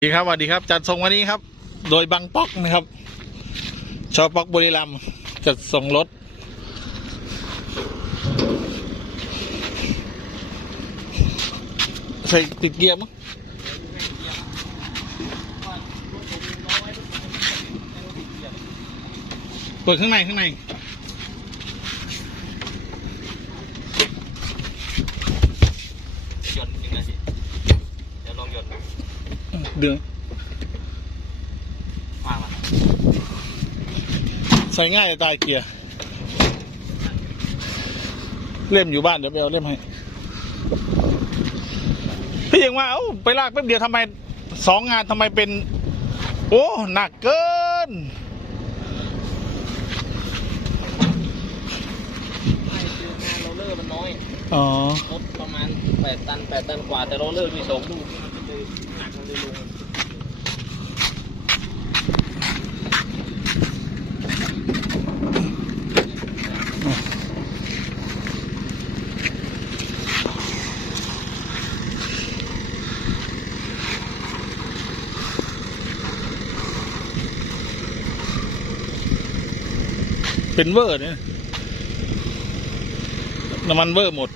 สวัสดีครับสวัสดีครับ จัดส่งวันนี้ครับ โดยบังป๊อกนะครับชอป๊อกบุรีรัมจัดส่งรถ ใส่ติดเกียร์มั้งเปิดข้างในข้างใน ยนต์ยังไงสิเดี๋ยวลองยนต์ เดือวางมาใส่ง่ายจะตายเกียร์ เล่มอยู่บ้านเดี๋ยวไปเอาเล่มให้ พี่ยังว่าเอ้าไปลากแป๊บเดียวทำไมสองงานทำไมเป็น โอ้หนักเกินไม่คืองานโรลเลอร์มันน้อยอ๋อ รถประมาณแปดตันแปดตันกว่าแต่โรลเลอร์มีสองลูกมันเลยหนักมันเลยลง เป็นเวอร์เนี่ยน้ำมันเวอร์หมด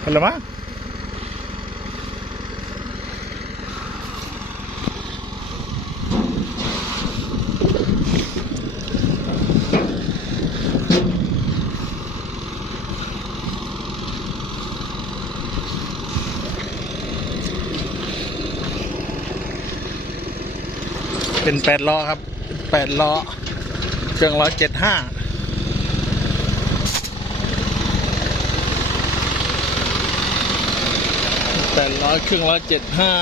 เห็นแล้วมั้ง เป็นแปดล้อครับแปดล้อ เครื่องร้อยเจ็ดห้าแปดร้อยเครื่องร้อยเจ็ดห้า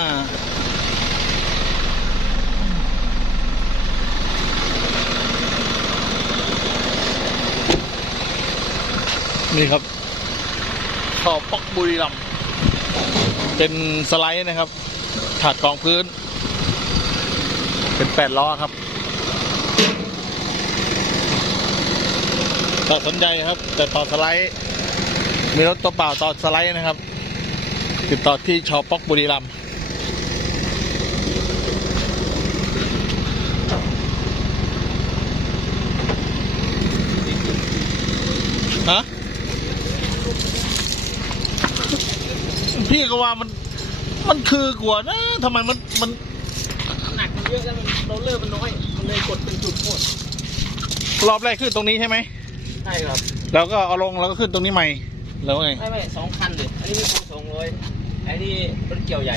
นี่ครับขอบปอกบุรีรัมย์เป็นสไลด์นะครับ ถาดกองพื้น เป็นแปดล้อครับถ้าสนใจครับ แต่ต่อสไลด์ มีรถตัวเปล่าต่อสไลด์นะครับ ติดต่อที่ชอป๊อกบุรีรัมย์ พี่ก็ว่ามันมันคือกว่านะทำไมมันมันหนักมันเยอะแล้วมันโรลเลอร์มันน้อย มันเลยกดเป็นจุดโคตรรอบแรกขึ้นตรงนี้ใช่ไหมใช่ครับ แล้วก็เอาลงแล้วก็ขึ้นตรงนี้ใหม่ แล้วไง ไม่ไม่สองคันเลยอันนี้ไมีคูสองร้อยไอ้นี่รถเกี่ยวใหญ่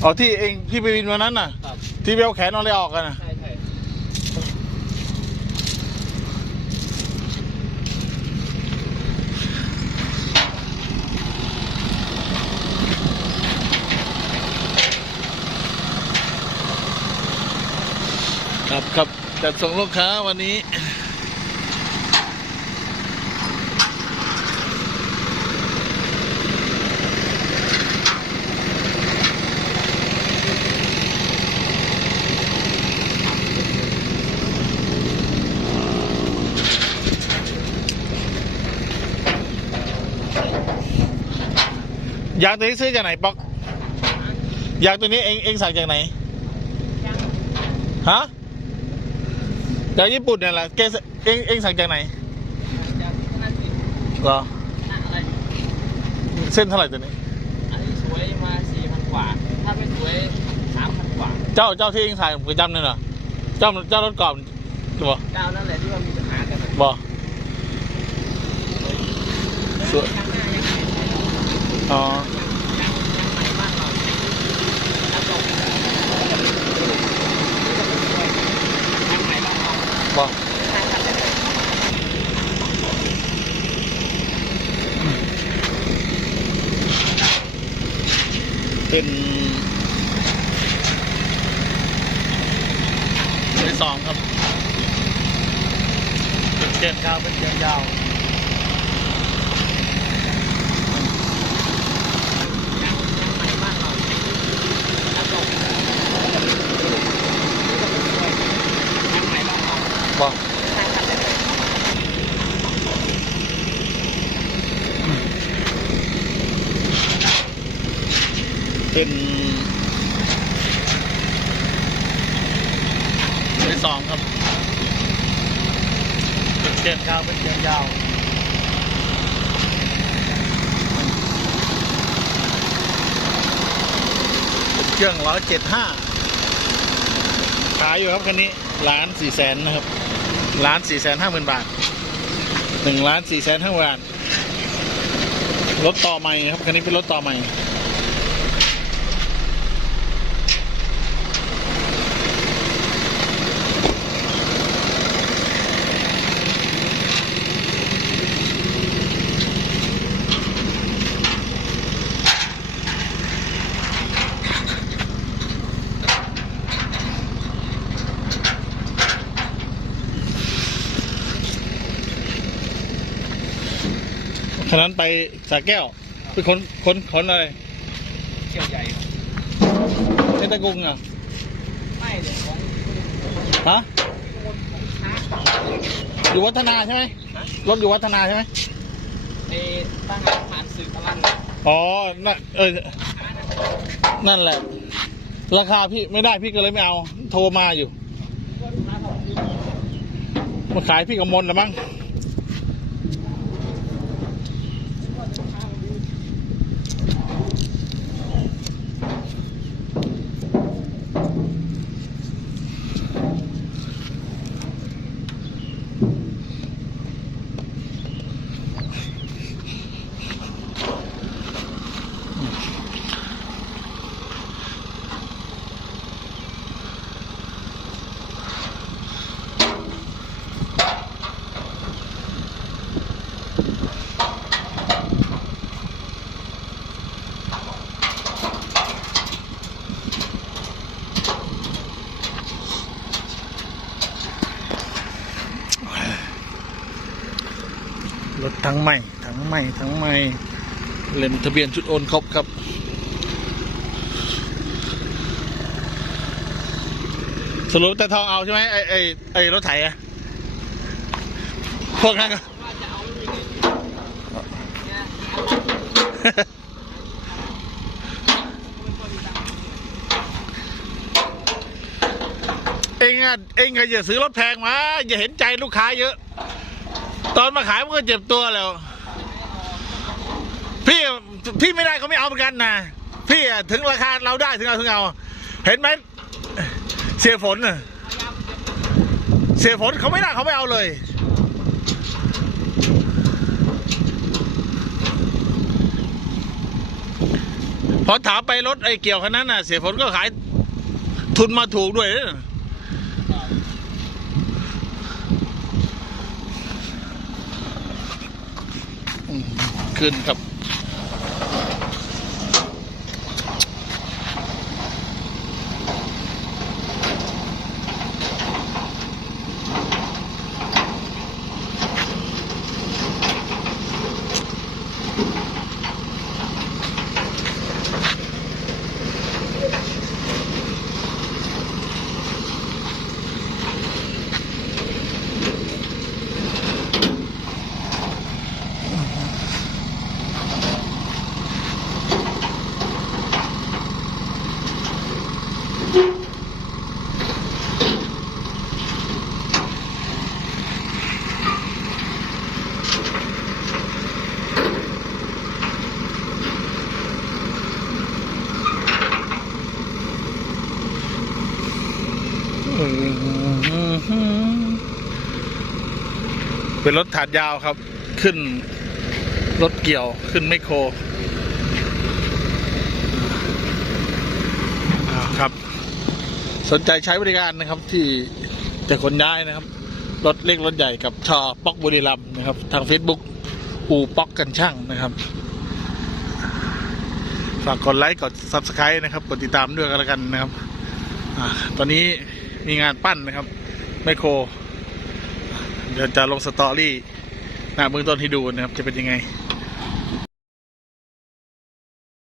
เอาที่เองที่ไปวินวันนั้นน่ะ ครับ ที่เอาแขนเอาอะไรออกกันน่ะ ใช่ใช่ ครับครับ จัดส่งลูกค้าวันนี้ ยางตัวนี้ซื้อจากไหนป๊อก ยางตัวนี้เองเองสั่งจากไหน ฮะ จากญี่ปุ่นเนี่ยแหละแกสเองเองสั่งจากไหนยังน่าสิเหรอน่าอะไรเส้นเท่าไหร่ตัวนี้ อันนี้สวยมาสี่พันกว่า ถ้าไม่สวยสามพันกว่า เจ้าเจ้าที่เองถ่ายผมประจำเนี่ยเหรอเจ้าเจ้ารถกรอบหรือเปล่าเจ้านั่นแหละที่ว่ามีปัญหากันนะบ่สวยข้างหน้ายังไงอ๋อยังยังใหม่บ้านเราแล้วก็ยังใหม่ บ้านเราบ่ทางคันเลยเป็นที่สองครับเป็นเกียร์ยาวเป็นเกียร์ยาว เป็นที่ สองครับเป็นเกียร์ยาวเป็นเกียร์ยาวเป็นเครื่องร้อยเจ็ดห้าขายอยู่ครับคันนี้ล้านสี่แสนนะครับล้านสี่แสนห้าหมื่นบาทหนึ่งล้านสี่แสนห้าหมื่นบาทรถต่อใหม่ครับคันนี้เป็นรถต่อใหม่ นนั้นไปสาแก้วไปคนคนคนอะไรเชี่ยวใหญ่ในตะกุงอะไม่เดี๋ยวของฮะอยู่วัฒนาใช่ไหมรถอยู่วัฒนาใช่ไหมเอตั้งผ่านสื่อพลังอ๋อนั่นเออนั่นแหละ ราคาพี่ไม่ได้พี่ก็เลยไม่เอา โทรมาอยู่มาขายพี่กำมลนะมั้ง ใหม่ทั้งใหม่เล่มทะเบียนชุดโอนครบครับสรุปแต่ทองเอาใช่ไหมไอไอไอรถไถอะพวกนั้นก็ว่าจะเอาไม่ได้เนี่ยเองอะเองก็อย่าซื้อรถแพงมาอย่าเห็นใจลูกค้าเยอะ ตอนมาขายมันก็เจ็บตัวแล้ว พี่พี่ไม่ได้เขาไม่เอาเหมือนกันนะพี่ถึงราคาเราได้ถึงเอาถึงเอาเห็นไหมเสียฝนเสียฝนเขาไม่ได้เขาไม่เอาเลย พอถามไปรถไอ้เกี่ยวคันนั้นน่ะ เสียฝนก็ขายทุนมาถูกด้วยขึ้นครับ เป็นรถถาดยาวครับ ขึ้นรถเกี่ยวขึ้นไมโครครับ สนใจใช้บริการนะครับ ที่จะขนย้ายนะครับ รถเล็กรถใหญ่กับชอป๊อกบุรีรัมนะครับ ทาง Facebook อูป๊อกกันช่างนะครับฝากกดไลค์กด Subscribe นะครับ กดติดตามด้วยกันแล้วกันนะครับอตอนนี้มีงานปั้นนะครับไมโคร เดี๋ยวจะลงสตอรี่หน้าเบื้องต้นให้ดูนะครับ จะเป็นยังไง